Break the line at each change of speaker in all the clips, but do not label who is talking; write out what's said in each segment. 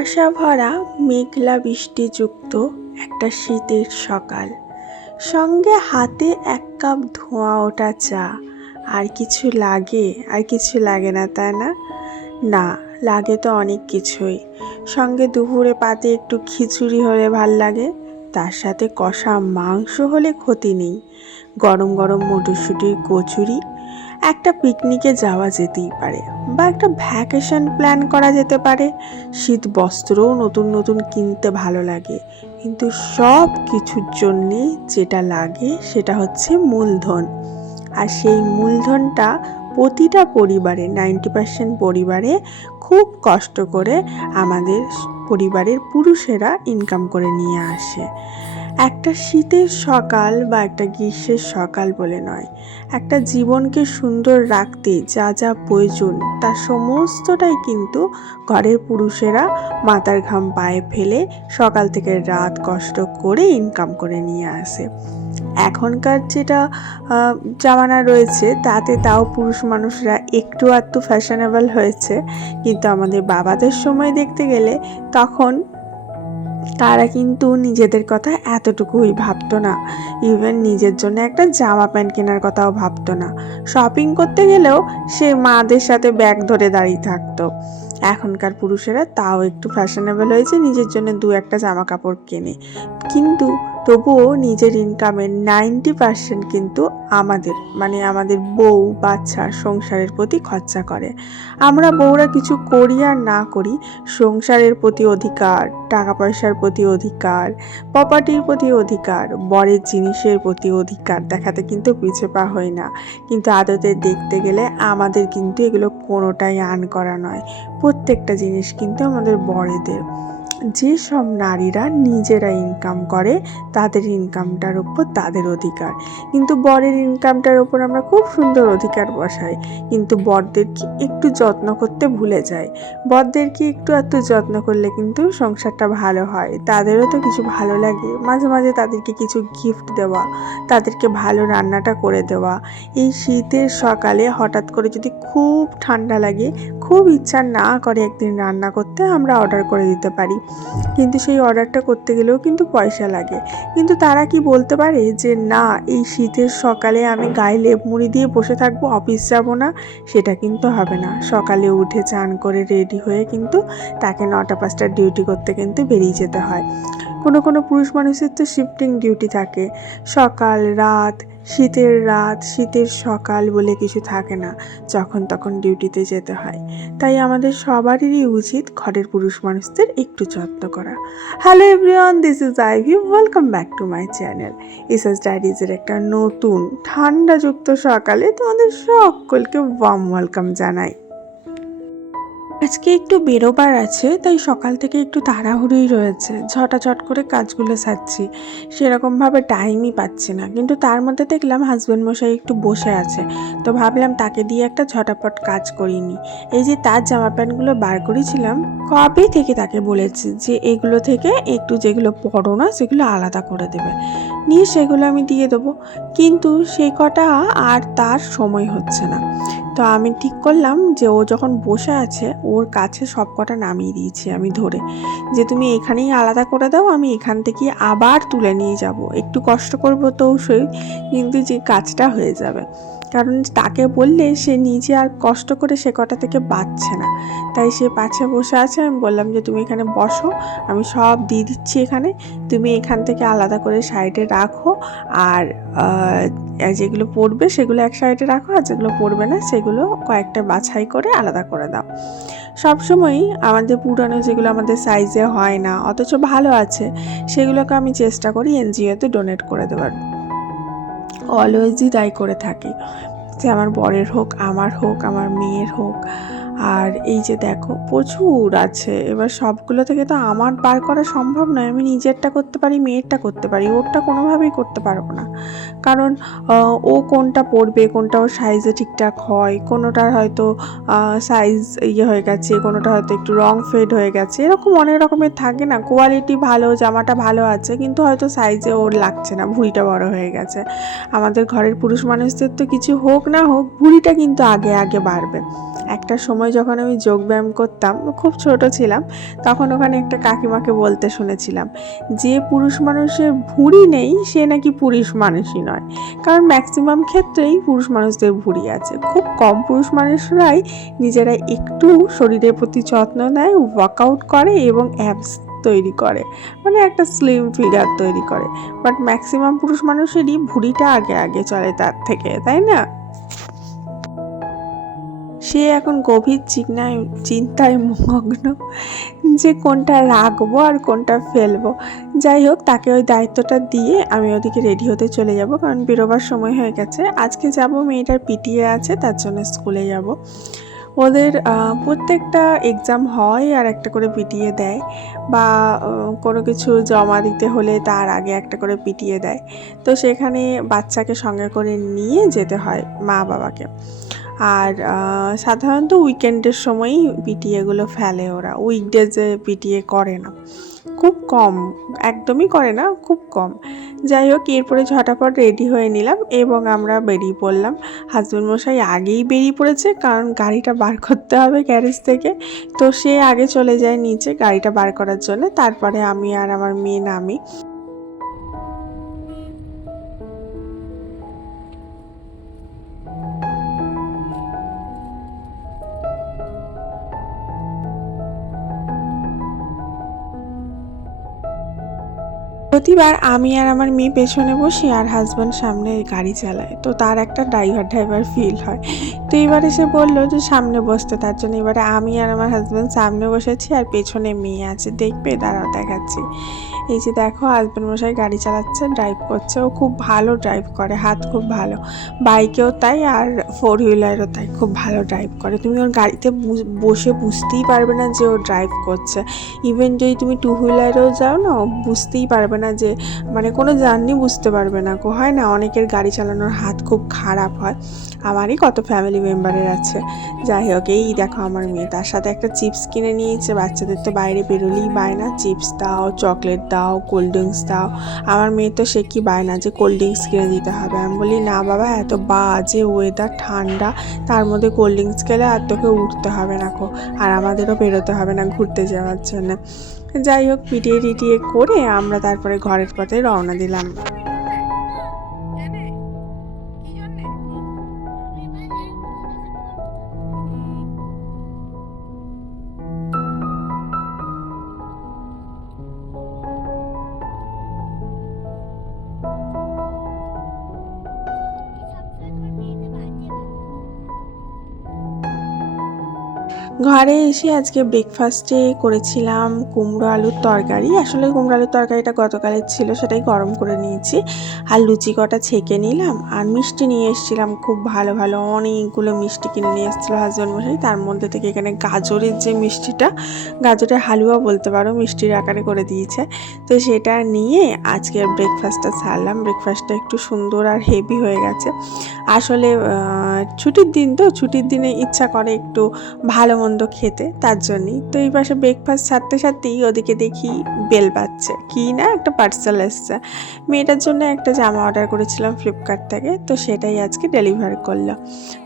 কুয়াশা ভরা, মেঘলা বৃষ্টিযুক্ত একটা শীতের সকাল। সঙ্গে হাতে এক কাপ ধোঁয়া ওঠা চা। আর কিছু লাগে? আর কিছু লাগে না, তাই না? না, লাগে তো অনেক কিছুই। সঙ্গে দুপুরে পাতে একটু খিচুড়ি হলে ভালো লাগে। তার সাথে কষা মাংস হলে ক্ষতি নেই। গরম গরম মটরশুঁটির কচুরি একটা পিকনিকে যাওয়া যেতেই পারে বা একটা ভ্যাকেশন প্ল্যান করা যেতে পারে। শীত বস্ত্রও নতুন নতুন কিনতে ভালো লাগে। কিন্তু সব কিছুর জন্যে যেটা লাগে সেটা হচ্ছে মূলধন। আর সেই মূলধনটা প্রতিটা পরিবারে নাইনটি পার্সেন্ট পরিবারে খুব কষ্ট করে আমাদের পরিবারের পুরুষেরা ইনকাম করে নিয়ে আসে। একটা শীতের সকাল বা একটা গ্রীষ্মের সকাল বলে নয়। একটা জীবনকে সুন্দর রাখতে যা যা প্রয়োজন তার সমস্তটাই কিন্তু ঘরের পুরুষেরা মাথার ঘাম পায়ে ফেলে সকাল থেকে রাত কষ্ট করে ইনকাম করে নিয়ে আসে। এখনকার যেটা জামানা রয়েছে, তাতে তাও পুরুষ মানুষরা একটু আধটু ফ্যাশনেবল হয়েছে। কিন্তু আমাদের বাবাদের সময় দেখতে গেলে তখন তারা কিন্তু নিজেদের কথা এতটুকুই ভাবতো না। ইভেন নিজের জন্য একটা জামা প্যান্ট কেনার কথাও ভাবতো না। শপিং করতে গেলেও সে মাদের সাথে ব্যাগ ধরে দাঁড়িয়ে থাকতো। এখনকার পুরুষেরা তাও একটু ফ্যাশনেবল হয়েছে, নিজের জন্য দু একটা জামা কাপড় কেনে। কিন্তু তবুও নিজের ইনকামের নাইনটি পার্সেন্ট কিন্তু আমাদের মানে আমাদের বউ, বাচ্চা সংসারের প্রতি খরচা করে। আমরা বউরা কিছু করি আর না করি, সংসারের প্রতি অধিকার টাকা পয়সার প্রতি অধিকার প্রপার্টির প্রতি অধিকার, বরের জিনিসের প্রতি অধিকার দেখাতে কিন্তু পিছে পা হই না। কিন্তু আদতে দেখতে গেলে আমাদের কিন্তু এগুলো কোনোটাই আর্ন করা নয়। প্রত্যেকটা জিনিস কিন্তু আমাদের বড়েদের যেসব নারীরা নিজেরা ইনকাম করে, তাদের ইনকামটার উপর তাদের অধিকার। কিন্তু বরের ইনকামটার উপর আমরা খুব সুন্দর অধিকার বসাই, কিন্তু বরদেরকে একটু যত্ন করতে ভুলে যাই? বরদেরকে একটু একটু যত্ন করলে কিন্তু সংসারটা ভালো হয়? তাদেরও তো কিছু ভালো লাগে। মাঝে মাঝে তাদেরকে কিছু গিফট দেওয়া, তাদেরকে ভালো রান্নাটা করে দেওয়া। এই শীতের সকালে হঠাৎ করে যদি খুব ঠান্ডা লাগে, খুব ইচ্ছা না করে একদিন রান্না করতে আমরা অর্ডার করে দিতে পারি। কিন্তু সেই অর্ডারটা করতে গেলেও কিন্তু পয়সা লাগে। কিন্তু তারা কি বলতে পারে যে, না, এই শীতের সকালে আমি গায়ে লেপ মুড়ি দিয়ে বসে থাকব, অফিস যাব না? সেটা কিন্তু হবে না। সকালে উঠে চান করে রেডি হয়ে কিন্তু তাকে নটা পাঁচটা ডিউটি করতে কিন্তু বেরিয়ে যেতে হয়। কোনো কোনো পুরুষ মানুষের তো শিফটিং ডিউটি থাকে। সকাল, রাত শীতের রাত, শীতের সকাল বলে কিছু থাকে না, যখন তখন ডিউটিতে যেতে হয়। তাই আমাদের সবারই উচিত ঘরের পুরুষ মানুষদের একটু যত্ন করা। Hello everyone this is Ivy welcome back to my channel Isa's ডায়েরিজের একটা নতুন, ঠান্ডাযুক্ত সকালে তোমাদের সকলকে ওয়ার্ম ওয়েলকাম জানাই। আজকে একটু বেরোবার আছে, তাই সকাল থেকে একটু তাড়াহুড়োই রয়েছে। ঝটাঝট করে কাজগুলো সারছি। সেরকমভাবে টাইমই পাচ্ছি না। কিন্তু তার মধ্যে দেখলাম হাজব্যান্ড মশাই একটু বসে আছে। তো ভাবলাম তাকে দিয়ে একটা ঝটাপট কাজ করিনি এই যে তার জামা প্যান্টগুলো বার করেছিলাম, কবে থেকে তাকে বলেছি যে এগুলো থেকে একটু যেগুলো পরো না, সেগুলো আলাদা করে দেবে। নিয়ে সেগুলো আমি দিয়ে দেবো। কিন্তু সেই কটা আর তার সময় হচ্ছে না। তো আমি ঠিক করলাম যে ও যখন বসে আছে ওর কাছে সব কটা নামিয়ে দিয়েছি আমি ধরে। যে তুমি এখানেই আলাদা করে দাও, আমি এখান থেকে আবার তুলে নিয়ে যাব। একটু কষ্ট করব তো সেই কিন্তু যে কাজটা হয়ে যাবে। কারণ তাকে বললে সে নিজে আর কষ্ট করে সে কটা থেকে বাঁচছে না। তাই সে পাশে বসে আছে। আমি বললাম যে, তুমি এখানে বসো। আমি সব দিয়ে দিচ্ছি এখানে। তুমি এখান থেকে আলাদা করে সাইডে রাখো। আর যেগুলো পড়বে সেগুলো এক সাইডে রাখো। আর যেগুলো পড়বে না সেগুলো কয়েকটা বাছাই করে আলাদা করে দাও। সবসময়ই আমাদের পুরানো যেগুলো আমাদের সাইজে হয় না, অথচ ভালো আছে, সেগুলোকে আমি চেষ্টা করি এনজিওতে ডোনেট করে দেওয়ার। অলওয়েজই তাই করে থাকি। যে আমার বরের হোক আমার হোক আমার মেয়ের হোক আর এই যে দেখো, প্রচুর আছে। এবার সবগুলো থেকে তো আমার বার করা সম্ভব নয়। আমি নিজেরটা করতে পারি, মেয়েরটা করতে পারি। ওরটা কোনোভাবেই করতে পারব না। কারণ ও কোনটা পরবে, কোনটা ওর সাইজে ঠিকঠাক হয়, কোনোটার হয়তো সাইজ ইয়ে হয়ে গেছে, কোনোটা হয়তো একটু রং ফেড হয়ে গেছে। এরকম অনেক রকমের থাকে না। কোয়ালিটি ভালো, জামাটা ভালো আছে, কিন্তু হয়তো সাইজে ওর লাগছে না, ভুঁড়িটা বড় হয়ে গেছে। আমাদের ঘরের পুরুষ মানুষদের তো কিছু হোক না হোক, ভুঁড়িটা কিন্তু আগে আগে বাড়বে। একটা সময় যখন আমি যোগব্যায়াম করতাম, খুব ছোট ছিলাম, তখন ওখানে একটা কাকিমাকে বলতে শুনেছিলাম যে পুরুষ মানুষের ভুঁড়ি নেই, সে নাকি পুরুষ মানুষই নয়। কারণ ম্যাক্সিমাম ক্ষেত্রেই পুরুষ মানুষদের ভুঁড়ি আছে। খুব কম পুরুষ মানুষরাই নিজেরা একটু শরীরের প্রতি যত্ন নেয় ওয়ার্কআউট করে এবং অ্যাপস তৈরি করে। মানে একটা স্লিম ফিগার তৈরি করে। বাট ম্যাক্সিমাম পুরুষ মানুষেরই ভুঁড়িটা আগে আগে চলে তার থেকে, তাই না? সে এখন গভীর চিন্তায় চিন্তায় মগ্ন যে কোনটা রাখব আর কোনটা ফেলব। যাই হোক, তাকে ওই দায়িত্বটা দিয়ে আমি ওদিকে রেডি হতে চলে যাব, কারণ বেরোবার সময় হয়ে গেছে। আজকে যাব, মেয়েটার পিটিএ আছে, তার জন্য স্কুলে যাব। ওদের প্রত্যেকটা এক্সাম হয় আর একটা করে পিটিয়ে দেয় বা কোনো কিছু জমা দিতে হলে তার আগে একটা করে পিটিয়ে দেয়। তো সেখানে বাচ্চাকে সঙ্গে করে নিয়ে যেতে হয় মা বাবাকে আর সাধারণত উইকেন্ডের সময়ই পিটিএগুলো ফেলে ওরা। উইকডেজে পিটিএ করে না। খুব কম, একদমই করে না, খুব কম। যাই হোক, এরপরে ঝটাপট রেডি হয়ে নিলাম এবং আমরা বেরিয়ে পড়লাম। হাজব্যান্ড মশাই আগেই বেরিয়ে পড়েছে, কারণ গাড়িটা বার করতে হবে গ্যারেজ থেকে। তো সে আগে চলে যায় নিচে গাড়িটা বার করার জন্য। তারপরে আমি আর আমার মেয়ে নামি। প্রতিবার আমি আর আমার মেয়ে পেছনে বসি আর হাজব্যান্ড সামনে গাড়ি চালায়। তো তার একটা ড্রাইভার ড্রাইভার ফিল হয়। তো এবারে সে বলল যে সামনে বসতে, তার জন্য এবারে আমি আর আমার হাজব্যান্ড সামনে বসেছি আর পেছনে মেয়ে আছে। দেখবে, দাঁড়াও দেখাচ্ছি। এই যে দেখো হাজব্যান্ড মশাই গাড়ি চালাচ্ছে ড্রাইভ করছে। ও খুব ভালো ড্রাইভ করে, হাত খুব ভালো। বাইকেও তাই আর ফোর হুইলারও তাই, খুব ভালো ড্রাইভ করে। তুমি ওর গাড়িতে বসে বুঝতেই পারবে না যে ও ড্রাইভ করছে। ইভেন যদি তুমি টু হুইলারেও যাও না, ও বুঝতেই পারবে না যে মানে কোনো জার্নি বুঝতে পারবে না কো হয় না, অনেকের গাড়ি চালানোর হাত খুব খারাপ হয়। আমারই কত ফ্যামিলি মেম্বারের আছে। যাই হোক, এই দেখো আমার মেয়ে। তার সাথে একটা চিপস কিনে নিয়েছে। বাচ্চাদের তো বাইরে বেরোলেই বায়না চিপস দাও, চকলেট দাও, কোল্ড ড্রিঙ্কস দাও। আমার মেয়ে তো সে কি বায়না যে কোল্ড ড্রিঙ্কস কিনে দিতে হবে। আমি বলি, না বাবা, এত বাজে ওয়েদার ঠান্ডা। তার মধ্যে কোল্ড ড্রিঙ্কস খেলে আর তোকে উঠতে হবে না কো আর আমাদেরও বেরোতে হবে না ঘুরতে যাওয়ার জন্য। যাই হোক পিটিয়ে টিটিয়ে করে আমরা তারপরে ঘরের পথে রওনা দিলাম। ঘরে এসে আজকে ব্রেকফাস্টে করেছিলাম কুমড়ো আলুর তরকারি। আসলে কুমড়ো আলুর তরকারিটা গতকালের ছিল, সেটাই গরম করে নিয়েছি। আর লুচি কটা ছেঁকে নিলাম আর মিষ্টি নিয়ে এসেছিলাম খুব ভালো ভালো অনেকগুলো মিষ্টি কিনে নিয়ে এসেছিল হাজব্যান্ড মশাই। তার মধ্যে থেকে এখানে গাজরের যে মিষ্টিটা, গাজরের হালুয়া বলতে পারো, মিষ্টির আকারে করে দিয়েছে। তো সেটা নিয়ে আজকের ব্রেকফাস্টটা সারলাম ব্রেকফাস্টটা একটু সুন্দর আর হেভি হয়ে গেছে। আসলে ছুটির দিন তো, ছুটির দিনে ইচ্ছা করে একটু ভালো মন্দ খেতে, তার জন্যই। তো এই পাশে ব্রেকফাস্ট সারতে সারতেই ওদিকে দেখি বেল বাজছে। কি না একটা পার্সেল এসছে। মেয়েটার জন্য একটা জামা অর্ডার করেছিলাম ফ্লিপকার্ট থেকে, তো সেটাই আজকে ডেলিভারি করল।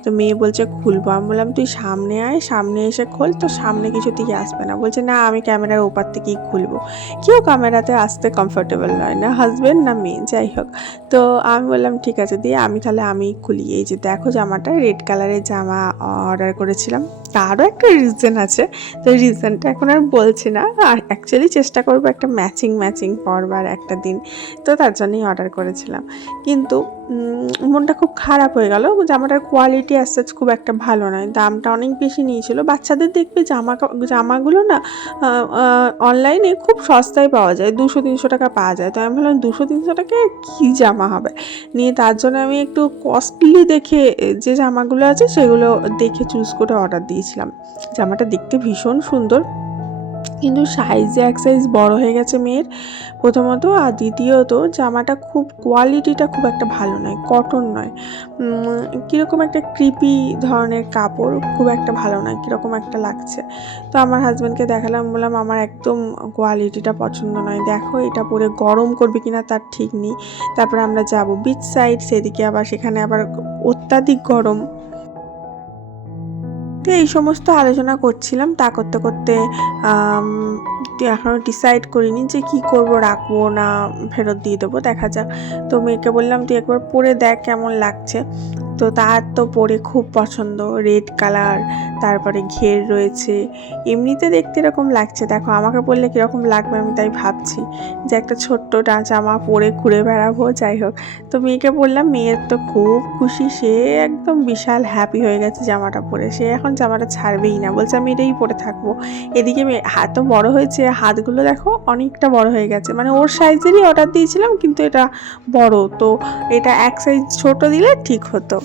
তো মেয়ে বলছে, খুলবো। আমি বললাম, তুই সামনে আয়, সামনে এসে খোল, তো সামনে কিছুতেই আসবে না। বলছে, না, আমি ক্যামেরার ওপার থেকেই খুলবো। কেউ ক্যামেরাতে আসতে কমফোর্টেবল নয়, না হাজবেন্ড না মেয়ে, যাই হোক। তো আমি বললাম, ঠিক আছে, দিয়ে আমি তাহলে আমি খুলি। এই যে দেখো জামাটা রেড কালারের জামা অর্ডার করেছিলাম। তারও একটা রিজন আছে। তো রিজনটা এখন আর বলছি না। আর অ্যাকচুয়ালি চেষ্টা করব একটা ম্যাচিং ম্যাচিং পরবার একটা দিন। তো তার জন্যই অর্ডার করেছিলাম। কিন্তু মনটা খুব খারাপ হয়ে গেল। জামাটার কোয়ালিটি আসছে খুব একটা ভালো নয়। দামটা অনেক বেশি নিয়েছিল। বাচ্চাদের দেখবে জামা জামাগুলো না অনলাইনে খুব সস্তায় পাওয়া যায়। দুশো, তিনশো টাকা পাওয়া যায়। তো আমি ভাবলাম, দুশো, তিনশো টাকায় কী জামা হবে? নিয়ে তার জন্য আমি একটু কস্টলি দেখে যে জামাগুলো আছে, সেগুলো দেখে চুজ করে অর্ডার দিয়েছিলাম। জামাটা দেখতে ভীষণ সুন্দর। কিন্তু সাইজে এক সাইজ বড় হয়ে গেছে মেয়ের, প্রথমত আর দ্বিতীয়ত জামাটা খুব কোয়ালিটিটা খুব একটা ভালো নয় কটন নয়। কীরকম একটা ক্রিপি ধরনের কাপড় খুব একটা ভালো নয়, কীরকম একটা লাগছে। তো আমার হাজব্যান্ডকে দেখালাম, বললাম, আমার একদম কোয়ালিটিটা পছন্দ নয়, দেখো এটা পরে গরম করবে কি না তার ঠিক নেই। তারপরে আমরা যাব বিচ সাইড সেদিকে আবার সেখানে আবার অত্যাধিক গরম। তো এই সমস্ত আলোচনা করছিলাম। তা করতে করতে এখনও ডিসাইড করিনি যে কি করব, রাখব না, ফেরত দিয়ে দেবো, দেখা যাক। তো মেয়েকে বললাম, তুই একবার পরে দেখ কেমন লাগছে। তো তার তো পরে খুব পছন্দ রেড কালার তারপরে ঘের রয়েছে। এমনিতে দেখতে এরকম লাগছে। দেখো, আমাকে বললে কীরকম লাগবে আমি তাই ভাবছি যে একটা ছোট্ট জামা পরে ঘুরে বেড়াবো, যাই হোক। তো মেয়েকে বললাম, মেয়ের তো খুব খুশি, সে একদম বিশাল হ্যাপি হয়ে গেছে জামাটা পরে। সে এখন জামাটা ছাড়বেই না। বলছে, আমি এটাই পরে থাকব। এদিকে হাতও বড় হয়েছে। হাতগুলো দেখো অনেকটা বড় হয়ে গেছে। মানে ওর সাইজেরই অর্ডার দিয়েছিলাম, কিন্তু এটা বড়। তো এটা এক সাইজ ছোট দিলে ঠিক হতো।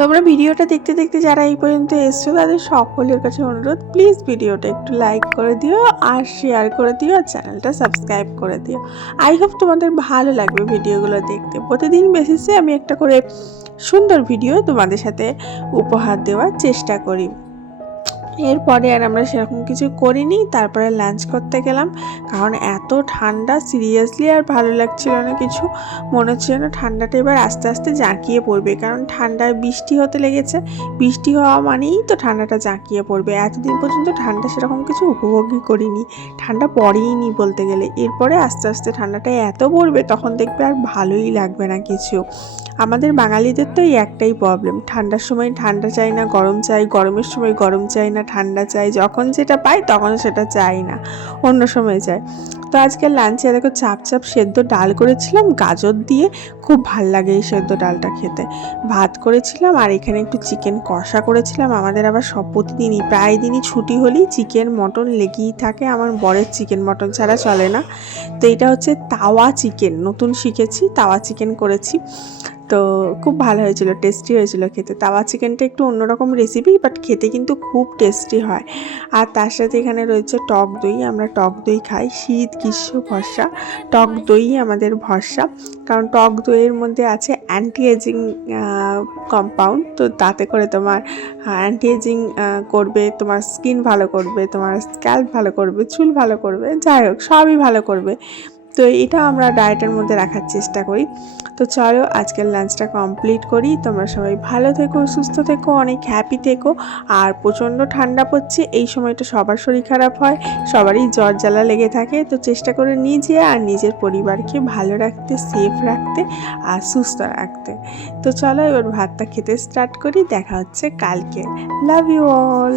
তোমরা ভিডিওটা দেখতে দেখতে যারা এই পর্যন্ত এসছো, তাদের সকলের কাছে অনুরোধ প্লিজ ভিডিওটা একটু লাইক করে দিও আর শেয়ার করে দিও আর চ্যানেলটা সাবস্ক্রাইব করে দিও। আই হোপ তোমাদের ভালো লাগবে ভিডিওগুলো দেখতে। প্রতিদিন বেসিসে আমি একটা করে সুন্দর ভিডিও তোমাদের সাথে উপহার দেওয়ার চেষ্টা করি। এরপরে আর আমরা সেরকম কিছু করিনি, তারপরে লাঞ্চ করতে গেলাম। কারণ এত ঠান্ডা সিরিয়াসলি আর ভালো লাগছিল না কিছু। মনে হচ্ছিল না ঠান্ডাটা এবার আস্তে আস্তে জাঁকিয়ে পড়বে। কারণ ঠান্ডায় বৃষ্টি হতে লেগেছে। বৃষ্টি হওয়া মানেই তো ঠান্ডাটা জাঁকিয়ে পড়বে। এতদিন পর্যন্ত ঠান্ডা সেরকম কিছু উপভোগই করিনি। ঠান্ডা পড়েইনি বলতে গেলে। এরপরে আস্তে আস্তে ঠান্ডাটা এত পড়বে, তখন দেখবে আর ভালোই লাগবে না কিছু। আমাদের বাঙালিদের তো এই একটাই প্রবলেম ঠান্ডার সময় ঠান্ডা চাই না, গরম চাই। গরমের সময় গরম চাই না ঠান্ডা চাই, যখন যেটা পাই তখন সেটা চাই না, অন্য সময় চাই। তো আজকে লাঞ্চে দেখো চাপ চাপ সেদ্ধ ডাল করেছিলাম, গাজর দিয়ে খুব ভালো লাগে এই সেদ্ধ ডালটা খেতে। ভাত করেছিলাম আর এখানে একটু চিকেন কষা করেছিলাম, আমাদের আবার সব প্রতিদিনই, প্রায় দিনই ছুটি হলেই চিকেন মটন লেগেই থাকে, আমার বরের চিকেন মটন ছাড়া চলে না। তো এটা হচ্ছে তাওয়া চিকেন নতুন শিখেছি, তাওয়া চিকেন করেছি। তো খুব ভালো হয়েছিল টেস্টি হয়েছিল খেতে। তাওয়া চিকেনটা একটু অন্যরকম রেসিপি বাট খেতে কিন্তু খুব টেস্টি হয়। আর তার সাথে এখানে রয়েছে টক দই, আমরা টক দই খাই। শীত, গ্রীষ্ম ভরসা টক দই আমাদের ভরসা। কারণ টক দইয়ের মধ্যে আছে অ্যান্টি এজিং কম্পাউন্ড তো তাতে করে তোমার অ্যান্টি এজিং করবে, তোমার স্কিন ভালো করবে, তোমার স্ক্যাল্প ভালো করবে, চুল ভালো করবে, যাই হোক, সবই ভালো করবে। তো এটা আমরা ডায়েটের মধ্যে রাখার চেষ্টা করি। তো চলো আজকের লাঞ্চটা কমপ্লিট করি। তোমরা সবাই ভালো থেকো, সুস্থ থেকো, অনেক হ্যাপি থেকো। আর প্রচণ্ড ঠান্ডা পড়ছে, এই সময়টা সবার শরীর খারাপ হয়, সবারই জ্বর জ্বালা লেগে থাকে। তো চেষ্টা করে নিজে আর নিজের পরিবারকে ভালো রাখতে সেফ রাখতে আর সুস্থ রাখতে। তো চলো এবার ভাতটা খেতে স্টার্ট করি, দেখা হচ্ছে কালকে। Love you all